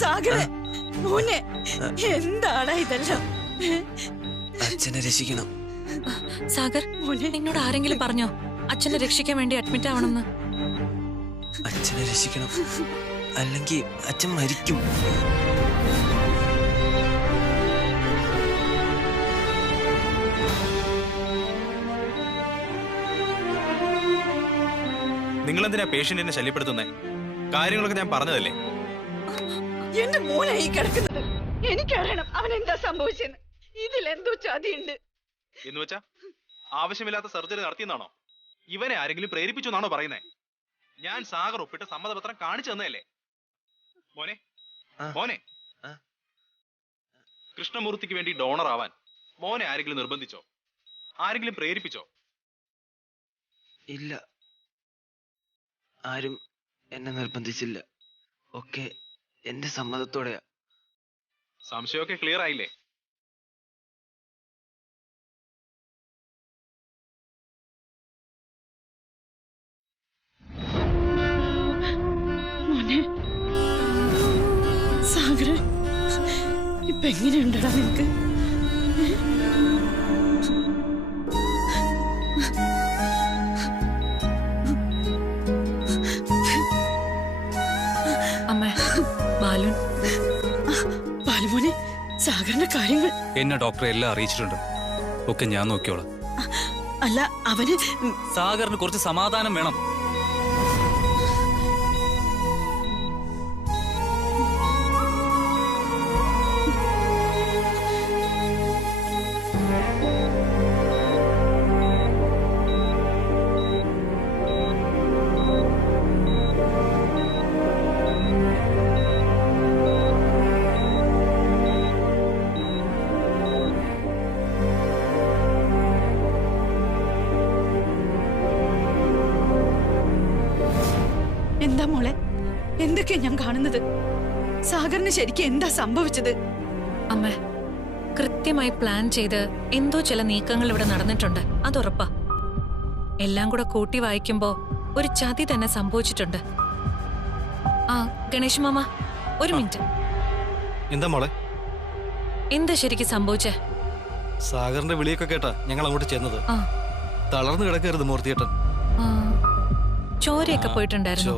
സാഗര മോനെ, എന്താണ് ഇതെല്ലാം? അച്ഛനെ രക്ഷിക്കണം. സാഗർ, നിന്നോട് ആരെങ്കിലും പറഞ്ഞോ അച്ഛനെ രക്ഷിക്കാൻ വേണ്ടി അഡ്മിറ്റ് ആവണമെന്ന്? അച്ഛനെ രക്ഷിക്കണം, അല്ലെങ്കിൽ അച്ഛൻ മരിക്കും. നിങ്ങളെന്തിനാ പേഷ്യന്റിനെ ശല്യപ്പെടുത്തുന്നേ? കാര്യങ്ങളൊക്കെ ഞാൻ പറഞ്ഞതല്ലേ. എന്റെ മോനായി കിടക്കുന്നത്. എനിക്കറിയണം അവൻ എന്താ സംഭവിച്ചെന്ന്. ഇതിൽ എന്തോ ചതിയുണ്ട് എന്ന് വെച്ചാ ആവശ്യമില്ലാത്ത സർജറി നടത്തിയെന്നാണോ? ഇവനെ ആരെങ്കിലും പ്രേരിപ്പിച്ചു എന്നാണോ പറയുന്നേ? ഞാൻ സാഗർ ഒപ്പിട്ട സമ്മതപത്രം കാണിച്ചു തന്നതല്ലേ. മോനെ മോനെ, കൃഷ്ണമൂർത്തിക്ക് വേണ്ടി ഡോണർ ആവാൻ മോനെ ആരെങ്കിലും നിർബന്ധിച്ചോ? ആരെങ്കിലും പ്രേരിപ്പിച്ചോ? ഇല്ല, ആരും എന്നെ നിർബന്ധിച്ചില്ല. ഒക്കെ എന്റെ സമ്മതത്തോടെയാ. സംശയമൊക്കെ ക്ലിയർ ആയില്ലേ? മോനെ സാഗര, ഇപ്പൊ എങ്ങനെയുണ്ടടാ നിനക്ക്? ബാലുമോനെ, സാഗറിന്റെ കാര്യങ്ങൾ എന്നെ ഡോക്ടറെ എല്ലാം അറിയിച്ചിട്ടുണ്ട്. ഒക്കെ ഞാൻ നോക്കിയോളാം. അല്ല, അവന് സാഗറിന് കുറച്ച് സമാധാനം വേണം. എന്താ മോളെ, എന്തൊക്കെയാ ഞാൻ കാണുന്നത്? സാഗറിന് ശരിക്കും എന്താ സംഭവിച്ചത്? അമ്മ, കൃത്യമായി പ്ലാൻ ചെയ്ത് എന്തോ ചില നീക്കങ്ങൾ ഇവിടെ നടന്നിട്ടുണ്ട്, അതുറപ്പാ. എല്ലാം കൂടെ കൂട്ടി വായിക്കുമ്പോ ഒരു ചതി തന്നെ സംഭവിച്ചിട്ടുണ്ട്. ആ ഗണേശ് മാമ, ഒരു മിനിറ്റ്. എന്താ മോളെ? എന്താ ശരിക്കും സംഭവിച്ചേ? സാഗറിന്റെ വിളിയൊക്കെ കേട്ടാ ഞങ്ങൾ അങ്ങോട്ട് ചെന്നത്. തളർന്നു കിടക്കരുത് മൂർത്തിയേട്ടൻ. ചോരയൊക്കെ പോയിട്ടുണ്ടായിരുന്നു.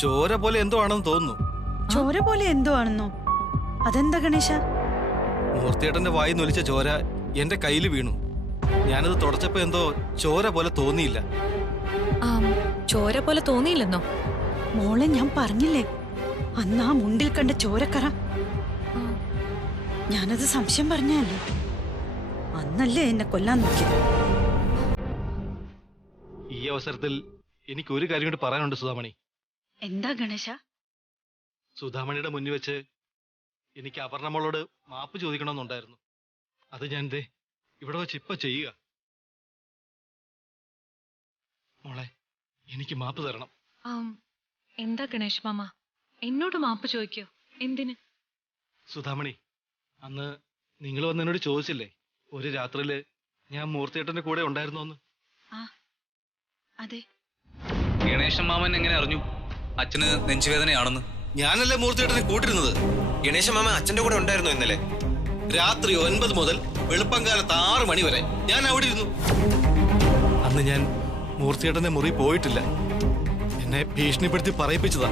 ചോര പോലെ എന്തോ ആണെന്ന് തോന്നുന്നു. ചോര പോലെ എന്തോ ആണെന്നോ? അതെന്താ ഗണേശ? മൂർത്തിയേട്ടന്റെ വായി നൊലിച്ച ചോര എന്റെ കയ്യിൽ വീണു. ഞാനത് തുടച്ചപ്പോ എന്തോ ചോര പോലെ തോന്നിയില്ല. ചോര പോലെ തോന്നിയില്ലെന്നോ? മോളെ, ഞാൻ പറഞ്ഞില്ലേ അന്ന് ആ മുണ്ടിൽ കണ്ട ചോരക്കറ. ഞാനത് സംശയം പറഞ്ഞല്ലേ. അന്നല്ലേ എന്നെ കൊല്ലാൻ നോക്കിയത്. ഈ അവസരത്തിൽ എനിക്ക് ഒരു കാര്യം കൂടി പറയാനുണ്ട് സുധാമണി. എന്താ ഗണേശ? സുധാമണിയുടെ മുന്നിൽ വെച്ച് എനിക്ക് അപർണമോളോട് മാപ്പ് ചോദിക്കണമെന്നുണ്ടായിരുന്നു. അത് ഞാൻ ഇവിടെ വെച്ച് ഇപ്പൊ ചെയ്യുക. മോളെ, എനിക്ക് മാപ്പ് തരണം. എന്താ ഗണേശ് മാമ, എന്നോട് മാപ്പ് ചോദിക്കോ? എന്തിന്? സുധാമണി, അന്ന് നിങ്ങൾ വന്ന് എന്നോട് ചോദിച്ചില്ലേ ഒരു രാത്രിയില് ഞാൻ മൂർത്തിയേട്ടന്റെ കൂടെ ഉണ്ടായിരുന്നു എന്ന്? അതെ. ഗണേശൻ മാമൻ എങ്ങനെ അറിഞ്ഞു അച്ഛന് നെഞ്ചുവേദനയാണെന്ന്? ഞാനല്ലേ മൂർത്തിയേട്ടനെ കൂട്ടിരുന്നത്. ഗണേശ മാമ അച്ഛന്റെ കൂടെ ഉണ്ടായിരുന്നു ഇന്നലെ രാത്രി 9 മുതൽ വെളുപ്പംകാലത്ത് 6 മണി വരെ ഞാൻ അവിടെ ഇരുന്നു. അന്ന് ഞാൻ മൂർത്തിയേട്ടന്റെ മുറി പോയിട്ടില്ല. എന്നെ ഭീഷണിപ്പെടുത്തി പറയിപ്പിച്ചതാ.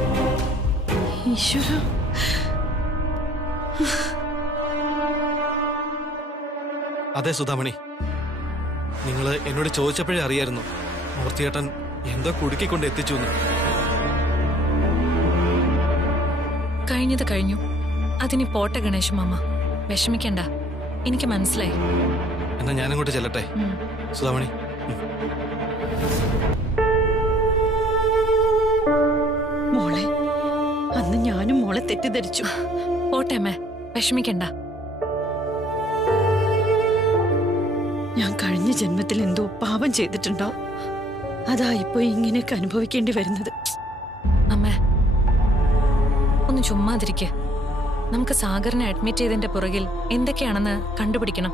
അതെ സുധാമണി, നിങ്ങൾ എന്നോട് ചോദിച്ചപ്പോഴേ അറിയായിരുന്നു മൂർത്തിയേട്ടൻ എന്തോ കുടുക്കിക്കൊണ്ട് എത്തിച്ചു. കഴിഞ്ഞത് കഴിഞ്ഞു, അതിനി പോട്ടെ ഗണേശ് മാമ, വിഷമിക്കണ്ട. എനിക്ക് മനസ്സിലായി. എന്നാ ഞാനങ്ങോട്ട് ചെല്ലട്ടെ സുധാമണി. മോളെ, അന്ന് ഞാനും മോളെ തെറ്റിദ്ധരിച്ചു. പോട്ടെ അമ്മേ, വിഷമിക്കണ്ട. ഞാൻ കഴിഞ്ഞ ജന്മത്തിൽ എന്തോ പാപം ചെയ്തിട്ടുണ്ടോ? അതാ ഇപ്പൊ ഇങ്ങനെയൊക്കെ അനുഭവിക്കേണ്ടി വരുന്നത്. അമ്മേ, ഒന്ന് ചുമ്മാതിരിക്കെ. നമുക്ക് സാഗറിനെ അഡ്മിറ്റ് ചെയ്തതിന്റെ പുറകിൽ എന്തൊക്കെയാണെന്ന് കണ്ടുപിടിക്കണം.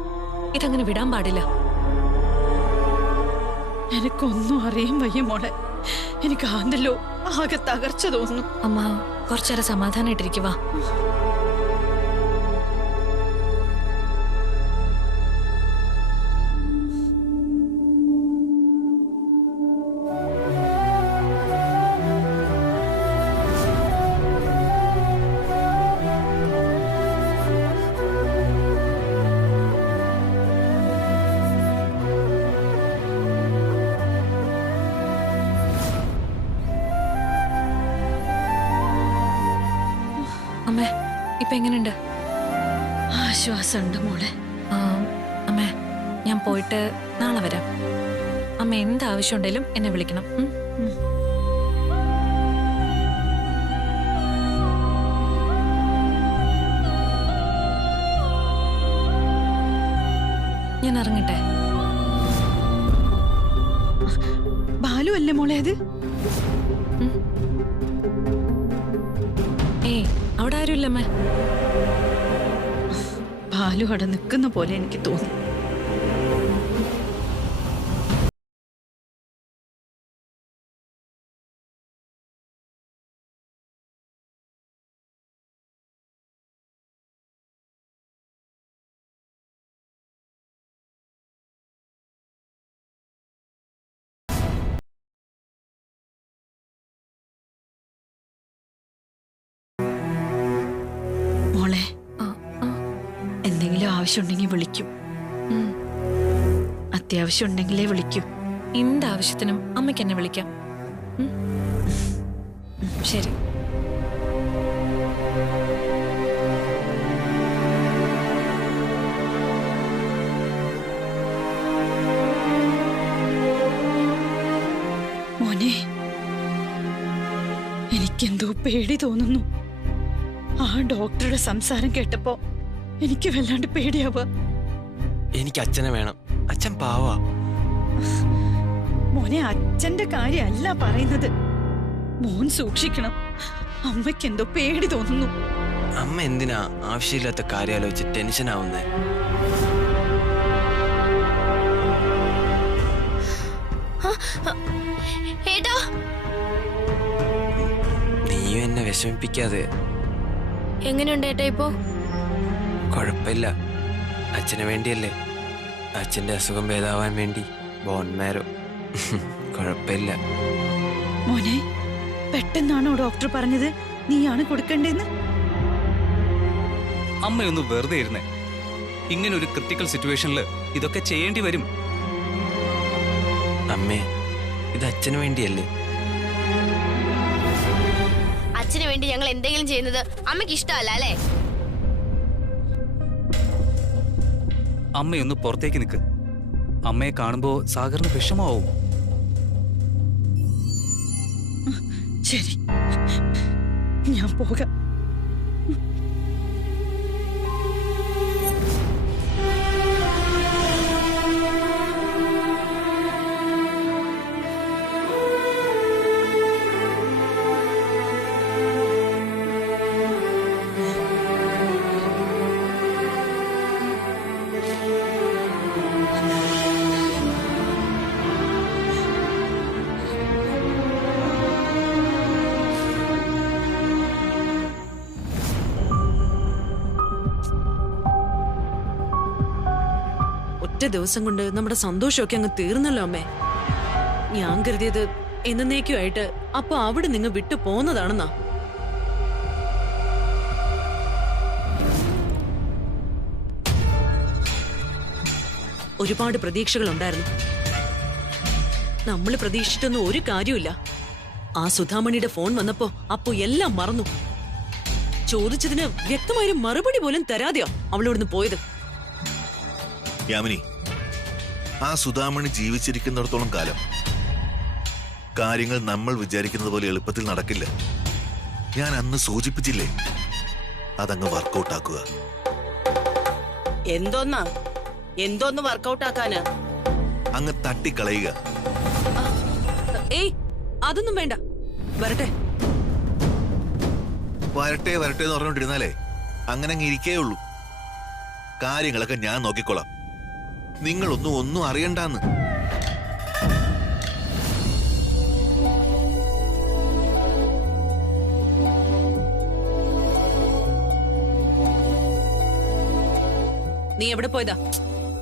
ഇതങ്ങനെ വിടാൻ പാടില്ല. എനിക്കൊന്നും അറിയാൻ വയ്യ മോളെ. എനിക്ക് ആന്തല്ലോ ആകെ തകർച്ച തോന്നുന്നു. അമ്മ, കുറച്ചേറെ സമാധാനായിട്ടിരിക്കുവാ. അമ്മേ, ഇപ്പൊ എങ്ങനെയുണ്ട്? ആശ്വാസമുണ്ട് മോളെ. ആ, അമ്മേ, ഞാൻ പോയിട്ട് നാളെ വരാം. അമ്മ എന്താവശ്യം ഉണ്ടെങ്കിലും എന്നെ വിളിക്കണം. ഞാൻ ഇറങ്ങട്ടെ. ബാലു അല്ലേ മോളെ അത്? ഏയ്, അവിടെ ആരുമില്ലമ്മേ. ബാലു അവിടെ നിൽക്കുന്ന പോലെ എനിക്ക് തോന്നി. മോളെ, എന്തെങ്കിലും ആവശ്യമുണ്ടെങ്കിൽ വിളിക്കും. അത്യാവശ്യം ഉണ്ടെങ്കിലേ വിളിക്കൂ. എന്താവശ്യത്തിനും അമ്മയ്ക്ക് എന്നെ വിളിക്കാം. ശരി. മോനെ, എനിക്കെന്തോ പേടി തോന്നുന്നു. ആ ഡോക്ടറുടെ സംസാരം കേട്ടപ്പോ എനിക്ക് വല്ലാണ്ട് പേടിയാവുക. എനിക്ക് അച്ഛനെ വേണം. അച്ഛൻ പാവാ. മോനെ, അച്ഛന്റെ കാര്യമല്ല പറയുന്നത്. മോൻ സൂക്ഷിക്കണം. അമ്മയ്ക്കെന്തോ പേടി തോന്നുന്നു. അമ്മ എന്തിനാ ആവശ്യമില്ലാത്ത കാര്യം ആലോചിച്ച് ടെൻഷൻ ആവുന്നേ? നീയും എന്നെ വിഷമിപ്പിക്കാതെ. എങ്ങനെയുണ്ട് ഏട്ടാ ഇപ്പോ? കുഴപ്പമില്ല. അച്ഛന് വേണ്ടിയല്ലേ. അച്ഛന്റെ അസുഖം ഭേദാവാൻ വേണ്ടി ബോൺമാരോ. കുഴപ്പമില്ല. മോനെ, പെട്ടെന്നാണോ ഡോക്ടർ പറഞ്ഞത് നീയാണ് കൊടുക്കേണ്ടതെന്ന്? അമ്മയൊന്ന് വെറുതെ ഇരുന്നേ. ഇങ്ങനെ ഒരു ക്രിട്ടിക്കൽ സിറ്റുവേഷനിൽ ഇതൊക്കെ ചെയ്യേണ്ടി വരും. അമ്മേ, ഇത് അച്ഛന് വേണ്ടിയല്ലേ? അച്ഛന് വേണ്ടി ഞങ്ങൾ എന്തെങ്കിലും ചെയ്യുന്നത് അമ്മയ്ക്ക് ഇഷ്ടമല്ല അല്ലേ? അമ്മയൊന്ന് പുറത്തേക്ക് നിൽക്ക്. അമ്മയെ കാണുമ്പോ സാഗറിന് വിഷമാവും. ശരി, ഞാൻ പോകാം. ഒറ്റ ദിവസം കൊണ്ട് നമ്മുടെ സന്തോഷമൊക്കെ അങ്ങ് തീർന്നല്ലോ അമ്മേ. ഞാൻ കരുതിയത് എന്നേക്കുമായിട്ട് അപ്പൊ അവിടെ നിങ്ങൾ വിട്ടു പോന്നതാണെന്നാ. ഒരുപാട് പ്രതീക്ഷകൾ ഉണ്ടായിരുന്നു. നമ്മൾ പ്രതീക്ഷിച്ചിട്ടൊന്നും ഒരു കാര്യമില്ല. ആ സുധാമണിയുടെ ഫോൺ വന്നപ്പോ അപ്പോ എല്ലാം മറന്നു. ചോദിച്ചതിന് വ്യക്തമായൊരു മറുപടി പോലും തരാതെയോ അവളിവിടുന്ന് പോയത്. യാമിനി, ആ സുധാമണി ജീവിച്ചിരിക്കുന്നിടത്തോളം കാലം കാര്യങ്ങൾ നമ്മൾ വിചാരിക്കുന്നത് പോലെ എളുപ്പത്തിൽ നടക്കില്ല. ഞാൻ അന്ന് സൂചിപ്പിച്ചില്ലേ, അതങ്ങ് വർക്കൗട്ട് ആക്കുക. എന്തോന്ന് വർക്കൗട്ട് ആക്കാന്? അങ്ങ് തട്ടിക്കളയുക. ഏയ്, അതൊന്നും വേണ്ട. വരട്ടെ വരട്ടെ വരട്ടെ എന്ന് പറഞ്ഞോണ്ടിരുന്നാലേ അങ്ങനെ അങ്ങ് ഇരിക്കേ ഉള്ളൂ. കാര്യങ്ങളൊക്കെ ഞാൻ നോക്കിക്കോളാം. നിങ്ങളൊന്നും അറിയണ്ടാന്ന്. നീ എവിടെ പോയതാ?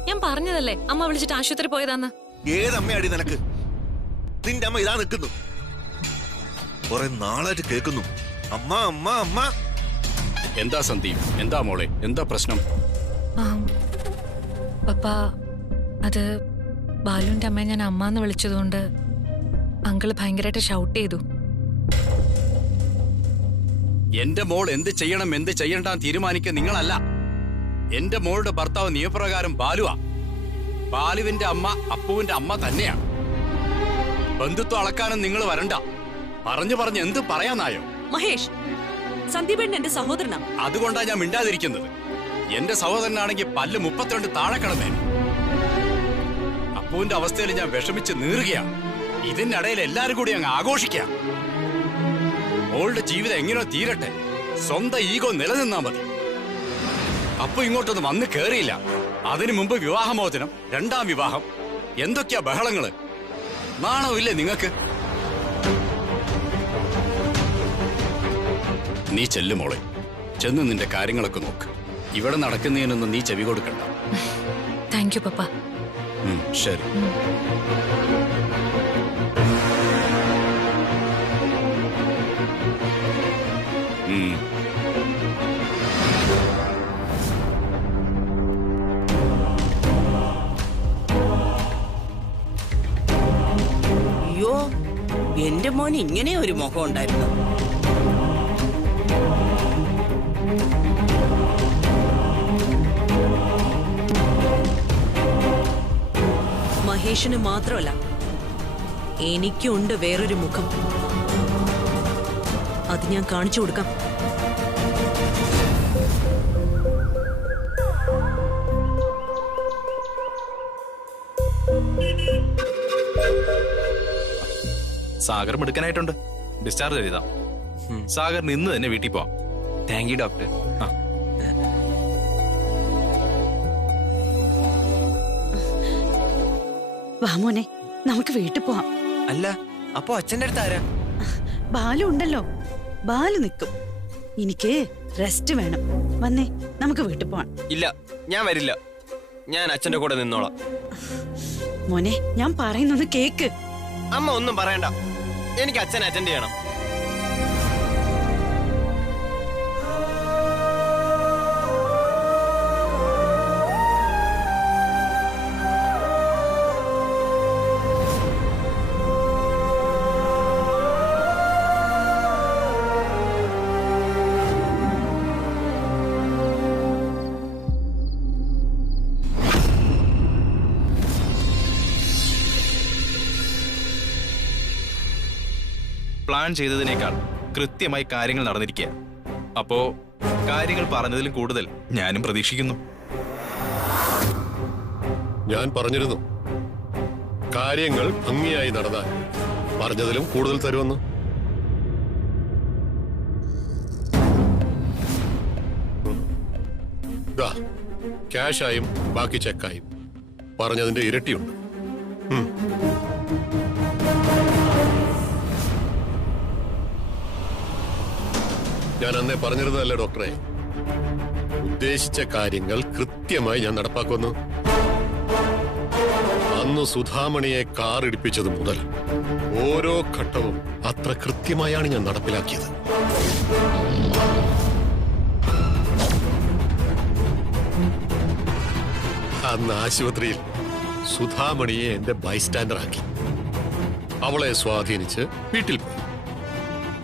ഞാൻ പറഞ്ഞതല്ലേ അമ്മ വിളിച്ചിട്ട് ആശുപത്രി പോയതാന്ന്. ഏതമ്മയാടി നിനക്ക്? നിന്റെ അമ്മ ഇതാ നിൽക്കുന്നു. കുറെ നാളായിട്ട് കേൾക്കുന്നു അമ്മ അമ്മ അമ്മ. എന്താ സന്ദീപ്? എന്താ മോളെ? എന്താ പ്രശ്നം? പപ്പ, അത് ബാലുവിന്റെ അമ്മയെ ഞാൻ അമ്മന്ന് വിളിച്ചതുകൊണ്ട് അങ്കിള് ഭയങ്കരമായിട്ട് ഷൗട്ട് ചെയ്തു. എന്റെ മോൾ എന്ത് ചെയ്യണം എന്ത് ചെയ്യണ്ടെന്ന് തീരുമാനിക്കുക നിങ്ങളല്ല. എന്റെ മോളുടെ ഭർത്താവ് നിയമപ്രകാരം ബാലുവാ. ബാലുവിന്റെ അമ്മ അപ്പുവിന്റെ അമ്മ തന്നെയാണ്. ബന്ധുത്വം അളക്കാനും നിങ്ങൾ വരണ്ട. പറഞ്ഞു എന്ത് പറയാനായോ? മഹേഷ്, സന്ദീപേട്ടൻ എന്റെ സഹോദരനാ. അതുകൊണ്ടാ ഞാൻ മിണ്ടാതിരിക്കുന്നത്. എന്റെ സഹോദരനാണെങ്കിൽ പല്ല് 32 താഴെ കിടന്നേ. അപ്പുവിന്റെ അവസ്ഥയിൽ ഞാൻ വിഷമിച്ച് നീറുകയാണ്. ഇതിനിടയിൽ എല്ലാരും കൂടി അങ്ങ് ആഘോഷിക്കാം. മോളുടെ ജീവിതം എങ്ങനെയോ തീരട്ടെ. സ്വന്തം ഈഗോ നിലനിന്നാ മതി. അപ്പൊ ഇങ്ങോട്ടൊന്നും വന്ന് കേറിയില്ല. അതിനു മുമ്പ് വിവാഹമോചനം, 2ാം വിവാഹം, എന്തൊക്കെയാ ബഹളങ്ങള്. നാണമില്ലേ നിങ്ങക്ക്? നീ ചെല്ലു മോളെ, ചെന്ന് നിന്റെ കാര്യങ്ങളൊക്കെ നോക്ക്. ഇവിടെ നടക്കുന്നതിനൊന്നും നീ ചെവി കൊടുക്കണ്ട. താങ്ക് യു പപ്പ. ശരി. അയ്യോ, എന്റെ മോന് ഇങ്ങനെ ഒരു മുഖം ഉണ്ടായിരുന്നു. മഹേഷിന് മാത്രമല്ല, എനിക്കുണ്ട് വേറൊരു മുഖം. അത് ഞാൻ കാണിച്ചു കൊടുക്കാം. സാഗർ എടുക്കാനായിട്ടുണ്ട്. ഡിസ്ചാർജ് ചെയ്താ സാഗറിന് ഇന്ന് തന്നെ വീട്ടിൽ പോവാം. Thank you doctor. വാ മോനെ, നമുക്ക് വീട്ടിൽ പോവാം. അല്ല, അപ്പൊ അച്ഛന്റെ അടുത്ത് ആരാ? ബാലു ഉണ്ടല്ലോ, ബാലു നിൽക്കും. എനിക്ക് റെസ്റ്റ് വേണം. വന്നേ, നമുക്ക് വീട്ടിൽ പോവാം. ഇല്ല, ഞാൻ വരില്ല. ഞാൻ അച്ഛന്റെ കൂടെ നിന്നോളാം. മോനെ, ഞാൻ പറയുന്നത് കേക്ക്. അമ്മ ഒന്നും പറയണ്ട. എനിക്ക് അച്ഛനെ അറ്റൻഡ് ചെയ്യണം. പ്ലാൻ ചെയ്തതിനേക്കാൾ കൃത്യമായി കാര്യങ്ങൾ നടന്നിരിക്കുക. അപ്പോ കാര്യങ്ങൾ പറഞ്ഞതിലും കൂടുതൽ ഞാനും പ്രതീക്ഷിക്കുന്നു. ഞാൻ പറഞ്ഞിരുന്നു കാര്യങ്ങൾ ഭംഗിയായി നടന്നാൽ പറഞ്ഞതിലും കൂടുതൽ തരുമെന്ന്. ക്യാഷായും ബാക്കി ചെക്കായും പറഞ്ഞതിന്റെ ഇരട്ടിയുണ്ട്. ഞാൻ അന്നേ പറഞ്ഞിരുന്നതല്ലേ ഡോക്ടറെ, ഉദ്ദേശിച്ച കാര്യങ്ങൾ കൃത്യമായി ഞാൻ നടപ്പാക്കുന്നു. അന്ന് സുധാമണിയെ കാർ ഇടിപ്പിച്ചത് മുതൽ ഓരോ ഘട്ടവും അത്ര കൃത്യമായാണ് ഞാൻ നടപ്പിലാക്കിയത്. അന്ന് ആശുപത്രിയിൽ സുധാമണിയെ എന്റെ ബൈസ്റ്റാൻഡർ ആക്കി. അവളെ സ്വാധീനിച്ച് വീട്ടിൽ പോയി.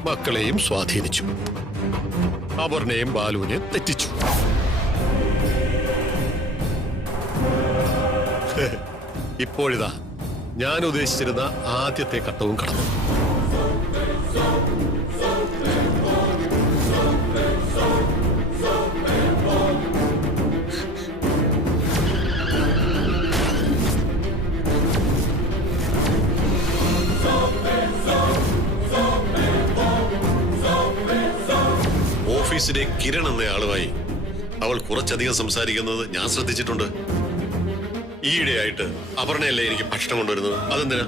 മക്കളെയും സ്വാധീനിച്ചു. അപർണയും ബാലുവിനെ തെറ്റിച്ചു. ഇപ്പോഴിതാ ഞാൻ ഉദ്ദേശിച്ചിരുന്ന ആദ്യത്തെ ഘട്ടവും കടന്നു. ഓഫീസിലെ കിരൺ എന്ന ആളുമായി അവൾ കുറച്ചധികം സംസാരിക്കുന്നത് ഞാൻ ശ്രദ്ധിച്ചിട്ടുണ്ട്. ഈയിടെയായിട്ട് അപർണയല്ലേ എനിക്ക് ഭക്ഷണം കൊണ്ടുവരുന്നത്? അതെന്തിനാ?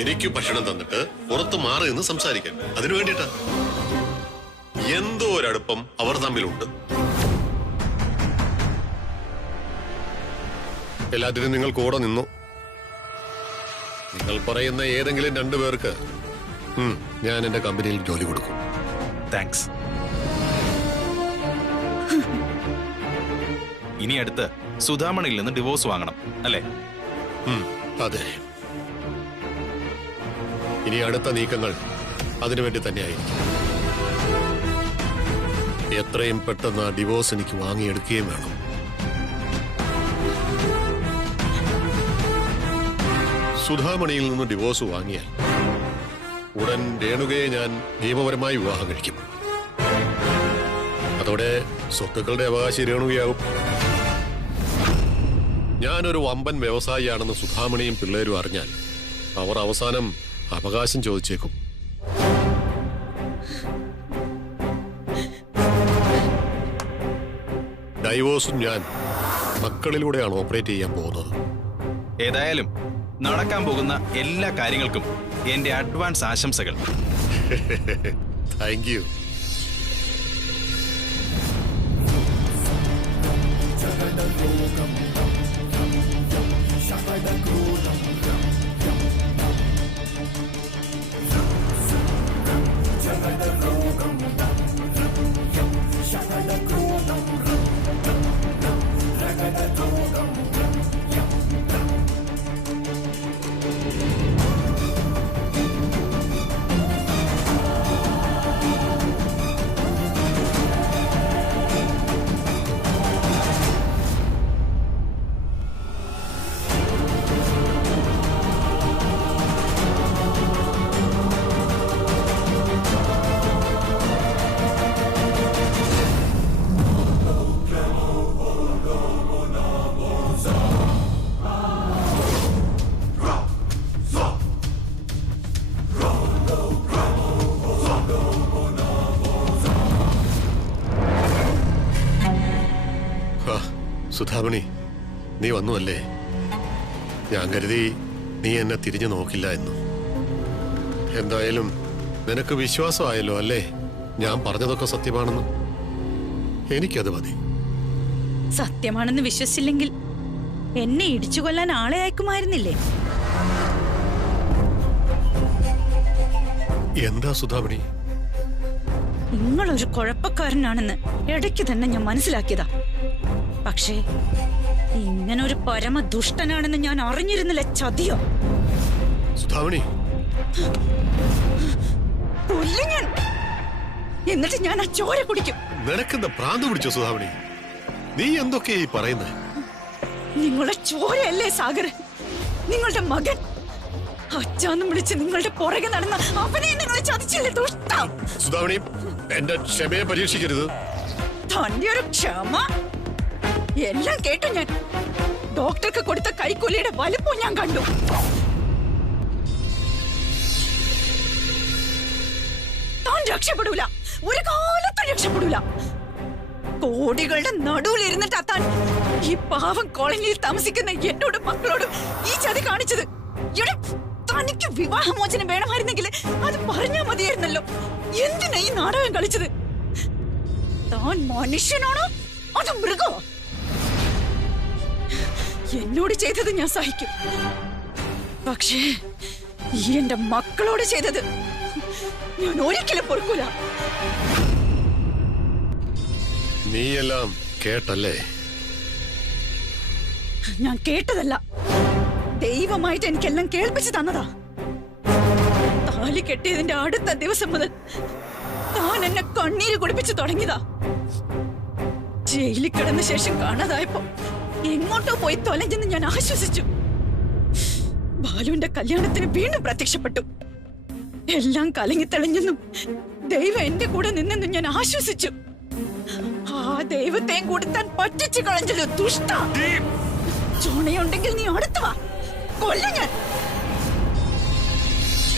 എനിക്ക് ഭക്ഷണം തന്നിട്ട് പുറത്ത് മാറി നിന്ന് സംസാരിക്കാൻ. അതിനു വേണ്ടിട്ടാ. എന്തോ ഒരടുപ്പം അവർ തമ്മിലുണ്ട്. എല്ലാത്തിനും നിങ്ങൾ കൂടെ നിന്നു. നിങ്ങൾ പറയുന്ന ഏതെങ്കിലും 2 പേർക്ക് ഞാൻ എന്റെ കമ്പനിയിൽ ജോലി കൊടുക്കും. താങ്ക്സ്. ഇനി അടുത്ത് സുധാമണിയിൽ നിന്ന് ഡിവോഴ്സ് വാങ്ങണം അല്ലേ? അതെ. ഇനി അടുത്ത നീക്കങ്ങൾ അതിനുവേണ്ടി തന്നെയായിരിക്കും. എത്രയും പെട്ടെന്ന് ആ ഡിവോഴ്സ് എനിക്ക് വാങ്ങിയെടുക്കുകയും വേണം. സുധാമണിയിൽ നിന്ന് ഡിവോഴ്സ് വാങ്ങിയാൽ ഉടൻ രേണുകയെ ഞാൻ നിയമപരമായി വിവാഹം കഴിക്കും. അതോടെ സ്വത്തുക്കളുടെ അവകാശി രേണുകയാവും. ഞാനൊരു വമ്പൻ വ്യവസായിയാണെന്ന് സുധാമണിയും പിള്ളേരും അറിഞ്ഞാൽ അവർ അവസാനം അവകാശം ചോദിച്ചേക്കും. ഡൈവോഴ്സും ഞാൻ മക്കളിലൂടെയാണ് ഓപ്പറേറ്റ് ചെയ്യാൻ പോകുന്നത്. ഏതായാലും നടക്കാൻ പോകുന്ന എല്ലാ കാര്യങ്ങൾക്കും എന്റെ അഡ്വാൻസ് ആശംസകൾ. Thank you. സുധാമണി, നീ വന്നു അല്ലേ? ഞാൻ കരുതി നീ എന്നെ തിരിഞ്ഞു നോക്കില്ല എന്ന്. എന്തായാലും നിനക്ക് വിശ്വാസമായല്ലോ അല്ലേ ഞാൻ പറഞ്ഞതൊക്കെ സത്യമാണെന്ന്? എനിക്കത് മതി. സത്യമാണെന്ന് വിശ്വസിച്ചില്ലെങ്കിൽ എന്നെ ഇടിച്ചു കൊല്ലാൻ ആളെ അയക്കുമായിരുന്നില്ലേ? എന്താ സുധാമണി? നിങ്ങളൊരു കുഴപ്പക്കാരനാണെന്ന് ഇടയ്ക്ക് തന്നെ ഞാൻ മനസ്സിലാക്കിയതാ. പക്ഷേ ഇങ്ങനൊരു പരമ ദുഷ്ടനാണെന്ന് ഞാൻ അറിഞ്ഞിരുന്നില്ല. ചതിയോ സുധാമണി? ഞാൻ എന്നിട്ട് ഞാൻ ആ ചോര കുടിക്കും. നിനക്കെന്താ ഭ്രാന്ത് പിടിച്ചോ സുധാമണി? നീ എന്തൊക്കെയാ ഈ പറയുന്നത്? നിങ്ങളുടെ ചോരയല്ലേ സാഗർ? നിങ്ങളുടെ മകൻ അച്ഛാന്നും വിളിച്ച് നിങ്ങളുടെ പുറകെ നടന്ന അവനെ നിങ്ങൾ ചതിച്ചില്ലേ ദുഷ്ട? സുധാമണി, എന്റെ ക്ഷമയെ പരീക്ഷിക്കരുത്. തന്റെ ഒരു ക്ഷമ എല്ലാം കേട്ടു ഞാൻ. ഡോക്ടർക്ക് കൊടുത്ത കൈക്കൂലിയുടെ വലുപ്പം ഞാൻ കണ്ടു. താൻ രക്ഷപ്പെടൂല, ഒരു കാലത്തും രക്ഷപ്പെടൂല. കോടികളുടെ നടുവിൽ ഇരുന്നിട്ടാ താൻ ഈ പാവം കോളനിയിൽ താമസിക്കുന്ന എന്നോടും മക്കളോടും ഈ ചതി കാണിച്ചത്. ഇവിടെ തനിക്ക് വിവാഹമോചനം വേണമായിരുന്നെങ്കിൽ അത് പറഞ്ഞാൽ മതിയായിരുന്നല്ലോ. എന്തിനാ ഈ നാടകം കളിച്ചത്? താൻ മനുഷ്യനാണോ അതോ മൃഗോ? എന്നോട് ചെയ്തത് ഞാൻ സഹിക്കും, പക്ഷേ ഈ എന്റെ മക്കളോട് ചെയ്തത് ഞാൻ ഒരിക്കലും പൊറുക്കൂല. നീയെല്ലാം കേട്ടല്ലേ? ഞാൻ കേട്ടതല്ല, ദൈവമായിട്ട് എനിക്കെല്ലാം കേൾപ്പിച്ചു തന്നതാ. താലി കെട്ടിയതിന്റെ അടുത്ത ദിവസം മുതൽ താൻ എന്നെ കണ്ണീര് കുടിപ്പിച്ചു തുടങ്ങിയതാ. ജയിലിൽ കിടന്ന ശേഷം കാണാതായപ്പോ എങ്ങോട്ടോ പോയി തൊലഞ്ഞെന്ന് ഞാൻ ആശ്വസിച്ചു. ബാലുവിന്റെ കല്യാണത്തിന് വീണ്ടും പ്രത്യക്ഷപ്പെട്ടു. എല്ലാം കലങ്ങി തെളിഞ്ഞെന്നും ദൈവം എന്റെ കൂടെ നിന്നെന്നും ഞാൻ ആശ്വസിച്ചു. ആ ദൈവത്തെയും കൂടി താൻ പറ്റിച്ചു കളഞ്ഞല്ലോ ദുഷ്ട. ചുണയുണ്ടെങ്കിൽ നീ അടുത്തുവാ, കൊല്ല ഞാൻ.